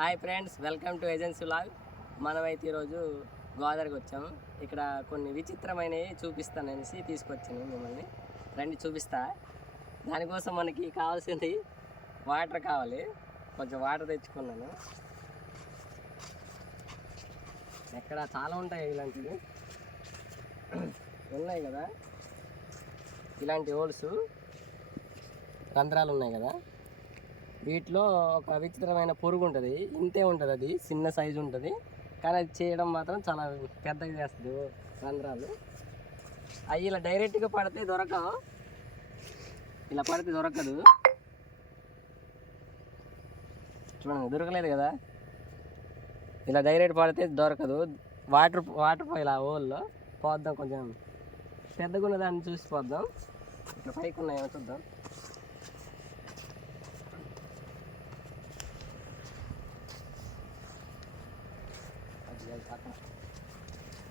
Hi friends, welcome to agency vlog. మనమైతే ఈరోజు గోదావరికి వచ్చాము. ఇక్కడ కొన్ని విచిత్రమైనవి చూపిస్తాననేసి తీసుకొచ్చాను మిమ్మల్ని. రండి చూపిస్తా. దానికోసం మనకి కావాల్సింది వాటర్ కావాలి. కొంచెం వాటర్ తెచ్చుకున్నాను. ఎక్కడ చాలా ఉంటాయి ఇలాంటివి, ఉన్నాయి కదా, ఇలాంటి హోల్స్, రంధ్రాలు ఉన్నాయి కదా, వీటిలో ఒక విచిత్రమైన పురుగు ఉంటుంది. ఇంతే ఉంటుంది, అది చిన్న సైజు ఉంటుంది, కానీ అది చేయడం మాత్రం చాలా పెద్దగా చేస్తుంది రంధ్రాలు. అవి ఇలా డైరెక్ట్గా పడితే దొరకవు, ఇలా పడితే దొరకదు. చూడండి, దొరకలేదు కదా, ఇలా డైరెక్ట్ పడితే దొరకదు. వాటర్ పోయి ఆ హోల్లో పోద్దాం, కొంచెం పెద్దగా ఉన్న దాన్ని చూసిపోద్దాం. ఇట్లా పైకి ఉన్నాయేమో చూద్దాం.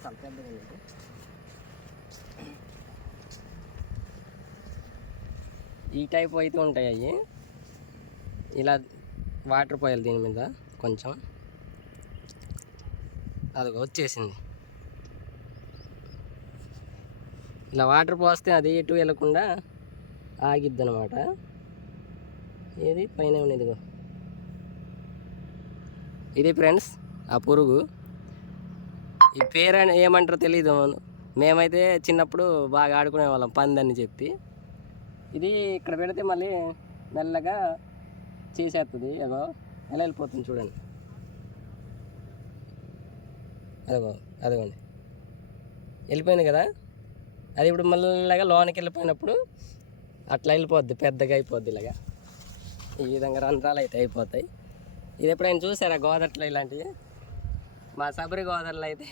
చాలా పెద్దగా ఉంది. ఈ టైప్ అయితే ఉంటాయి అవి. ఇలా వాటర్ పోయాలి దీని మీద కొంచెం. అది వచ్చేసింది. ఇలా వాటర్ పోస్తే అది ఎటు వెళ్ళకుండా ఆగిద్ది అనమాట. ఏది పైన ఉన్నదిగో, ఇది ఫ్రెండ్స్ ఆ పురుగు. ఈ పేరు ఏమంటారో తెలీదు. మేమైతే చిన్నప్పుడు బాగా ఆడుకునే వాళ్ళం పందని చెప్పి. ఇది ఇక్కడ పెడితే మళ్ళీ మెల్లగా చేసేస్తుంది. అగో ఎలా వెళ్ళిపోతుంది చూడండి. అదిగోండి, వెళ్ళిపోయింది కదా. అది ఇప్పుడు మెల్లగా లోనికి వెళ్ళిపోయినప్పుడు అట్లా వెళ్ళిపోద్ది, పెద్దగా అయిపోద్ది. ఇలాగా ఈ విధంగా రంధ్రాలు అయితే అయిపోతాయి. ఇది ఎప్పుడైనా చూసారా గోదావరిలో ఇలాంటివి? మా సబరి గోదావరిలో అయితే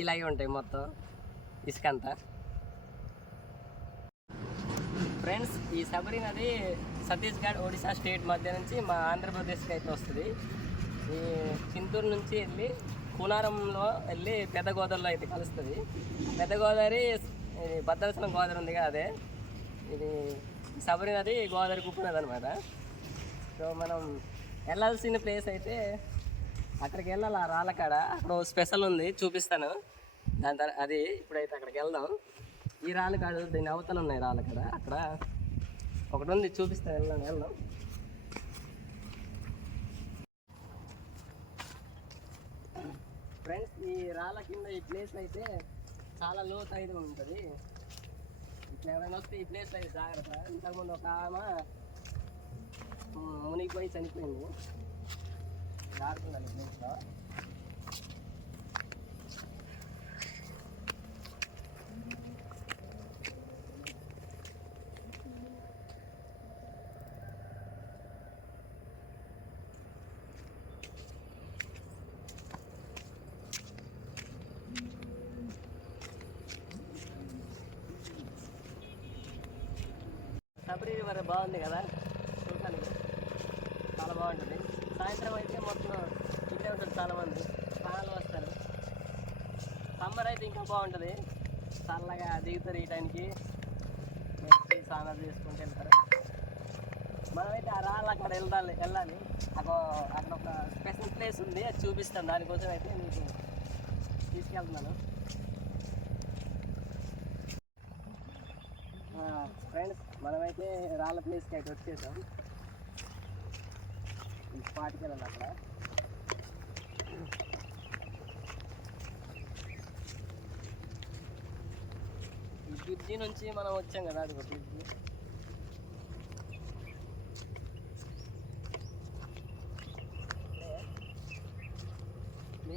ఇలాగే ఉంటాయి మొత్తం, ఇసుకంతా. ఫ్రెండ్స్, ఈ సబరి నది ఛత్తీస్గఢ్, ఒడిశా స్టేట్ మధ్య నుంచి మా ఆంధ్రప్రదేశ్కి అయితే వస్తుంది. ఈ చింతూరు నుంచి వెళ్ళి కూనారంలో వెళ్ళి పెద్ద గోదావరిలో అయితే కలుస్తుంది. పెద్ద గోదావరి భద్రాచలం గోదావరి ఉంది కదా, అదే ఇది సబరి నది గోదావరికి ఉప్పున్నది అనమాట. సో మనం వెళ్ళాల్సిన ప్లేస్ అయితే అక్కడికి వెళ్ళాలి, ఆ రాళ్ళకాడ. అక్కడ స్పెషల్ ఉంది, చూపిస్తాను. దాని తర్వాత అది ఇప్పుడైతే అక్కడికి వెళ్దాం. ఈ రాళ్ళకాడ దీని అవతల ఉన్నాయి రాళ్ళకాడ, అక్కడ ఒకటి ఉంది, చూపిస్తాను. వెళ్దాం. ఫ్రెండ్స్, ఈ రాళ్ళ కింద ఈ ప్లేస్ అయితే చాలా లోతైదుగా ఉంటుంది. ఇట్లా ఎవరైనా వస్తే ఈ ప్లేస్ అయితే జాగ్రత్త. ఇంతకుముందు ఒక ఆమె మునిగిపోయి చనిపోయింది. ఆడుతుందండి ప్లేస్లో. సబరి రివర్ బాగుంది కదా, చూడటానికి చాలా బాగుంటుంది. సాయంత్రం అయితే మొత్తం ఇట్లే ఉంటుంది, చాలామంది స్నానాలు వస్తారు. సమ్మర్ అయితే ఇంకా బాగుంటుంది, చల్లగా దిగుతారు. ఈ టైంకి స్నానాలు చేసుకుంటూ వెళ్తారు. మనమైతే ఆ రాళ్ళు అక్కడ వెళ్ళాలి. అక్కడ ఒక స్పెషల్ ప్లేస్ ఉంది, అది చూపిస్తాను. దానికోసం అయితే మీకు తీసుకెళ్తున్నాను. ఫ్రెండ్స్, మనమైతే రాళ్ళ ప్లేస్కి అయితే వచ్చేసాం. ఈ స్పాట్కి వెళ్ళాలి. అక్కడ ఈ బ్రిడ్జి నుంచి మనం వచ్చాం కదా, అది ఒక బ్రిడ్జి.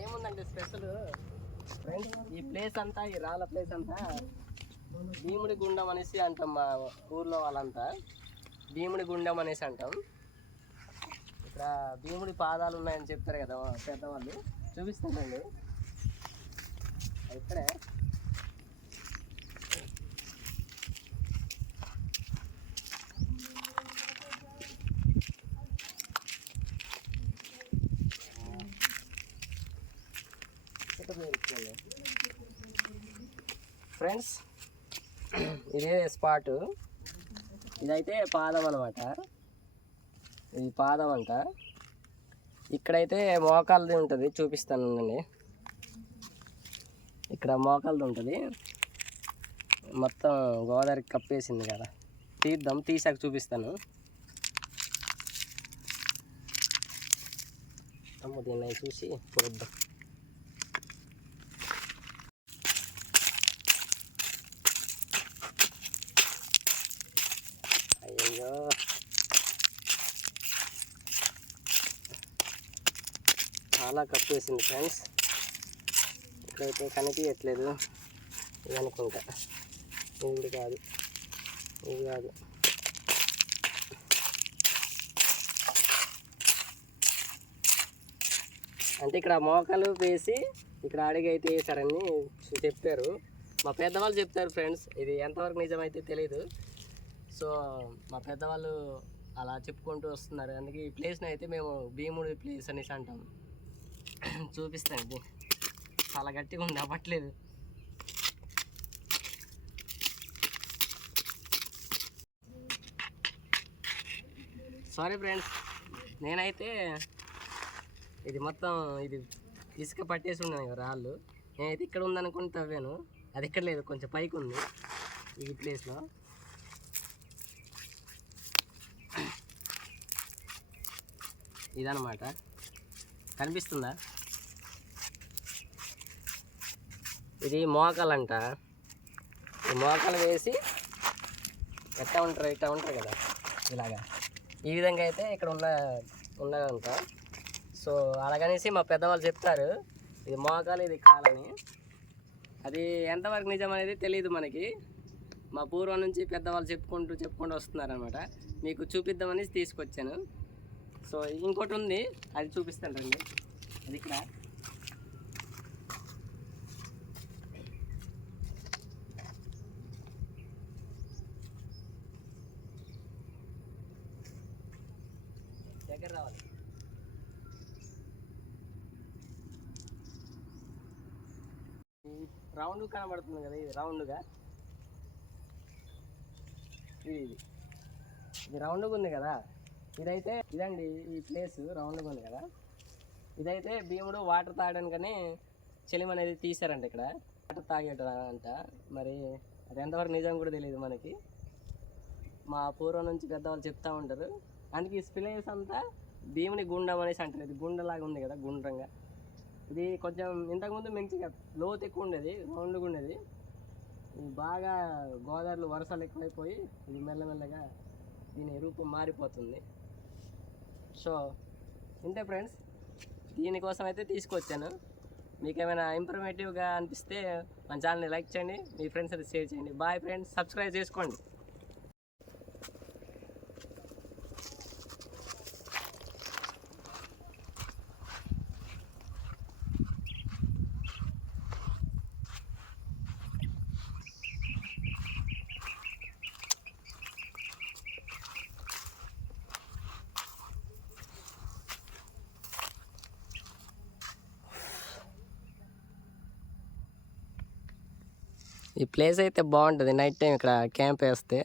ఏముందంటే స్పెషల్ ఫ్రెండ్స్, ఈ ప్లేస్ అంతా, ఈ రాళ్ళ ప్లేస్ అంతా భీముడి గుండం అనేసి అంటాం. మా ఊర్లో వాళ్ళంతా భీముడి గుండం అనేసి అంటాం. ఇక్కడ భీముడి పాదాలు ఉన్నాయని చెప్తారు కదా పెద్దవాళ్ళు. చూపిస్తానండి, ఇక్కడే. ఫ్రెండ్స్, ఇదే స్పాటు. ఇదైతే పాదం అనమాట. ఇది పాదం అంట. ఇక్కడైతే మోకాలది ఉంటుంది, చూపిస్తాను అండి. ఇక్కడ మోకాలది ఉంటుంది, మొత్తం గోదావరికి కప్పేసింది కదా. తీసాక చూపిస్తాను. దీన్ని చూసి చూద్దాం. అయ్యో, చాలా కప్పేసింది ఫ్రెండ్స్. ఇక్కడైతే కనిపించట్లేదు. ఇది అనుకుంటా, ఇది కాదు. అంటే ఇక్కడ మోకాలు వేసి ఇక్కడ అడిగి అయితే వేసారని చెప్పారు, మా పెద్దవాళ్ళు చెప్తారు ఫ్రెండ్స్. ఇది ఎంతవరకు నిజమైతే తెలీదు. సో మా పెద్దవాళ్ళు అలా చెప్పుకుంటూ వస్తున్నారు. అందుకే ఈ ప్లేస్ని అయితే మేము భీముడి ప్లేస్ అనేసి అంటాం. చూపిస్తాను. ఇది చాలా గట్టిగా ఉంది, అవ్వట్లేదు. సారీ ఫ్రెండ్స్, నేనైతే ఇది మొత్తం ఇసుక పట్టేసి ఉన్నాను కదా రాళ్ళు. నేనైతే ఇక్కడ ఉందనుకుని తవ్వాను, అది ఇక్కడ లేదు, కొంచెం పైకి ఉంది ఈ ప్లేస్లో. ఇదన్నమాట, కనిపిస్తుందా? ఇది మోకాలంట. ఈ మోకాలు వేసి ఇట్లా ఉంటారు కదా, ఇలాగా ఈ విధంగా అయితే ఇక్కడ ఉన్నదంట. సో అలాగనేసి మా పెద్దవాళ్ళు చెప్తారు, ఇది మోకాలు ఇది కాలని. అది ఎంతవరకు నిజం అనేది తెలియదు మనకి. మా పూర్వం నుంచి పెద్దవాళ్ళు చెప్పుకుంటూ వస్తున్నారనమాట. మీకు చూపిద్దామని తీసుకొచ్చాను. సో ఇంకోటి ఉంది, అది చూపిస్తాను రండి. అది ఇక్కడ దగ్గర రావాలి. రౌండ్ కనబడుతుంది కదా, ఇది రౌండ్గా, ఇది రౌండ్గా ఉంది కదా. ఇదైతే ఇదండి, ఈ ప్లేస్ రౌండ్గా ఉంది కదా. ఇదైతే భీముడు వాటర్ తాగడానికని చెలిం అనేది తీశారంట. ఇక్కడ వాటర్ తాగేటంట. మరి అది ఎంతవరకు నిజం కూడా తెలియదు మనకి. మా పూర్వం నుంచి పెద్దవాళ్ళు చెప్తూ ఉంటారు. అందుకే ఈ ప్లేస్ అంతా భీముని గుండం అనేసి అంటారు. ఇది గుండలాగా ఉంది కదా, గుండ్రంగా. ఇది కొంచెం ఇంతకుముందు మంచిగా లోతు ఎక్కువ ఉండేది, రౌండ్గా ఉండేది. బాగా గోదావరిలో వర్షాలు ఎక్కువైపోయి ఇది మెల్లమెల్లగా దీని రూపం మారిపోతుంది. సో ఇంతే ఫ్రెండ్స్, దీనికోసం అయితే తీసుకొచ్చాను. మీకు ఏమైనా ఇన్ఫర్మేటివ్గా అనిపిస్తే మన ఛానల్ని లైక్ చేయండి, మీ ఫ్రెండ్స్ అయితే షేర్ చేయండి. బాయ్ ఫ్రెండ్స్, సబ్స్క్రైబ్ చేసుకోండి. ఈ ప్లేస్ అయితే బాగుంటుంది. నైట్ టైం ఇక్కడ క్యాంప్ వేస్తే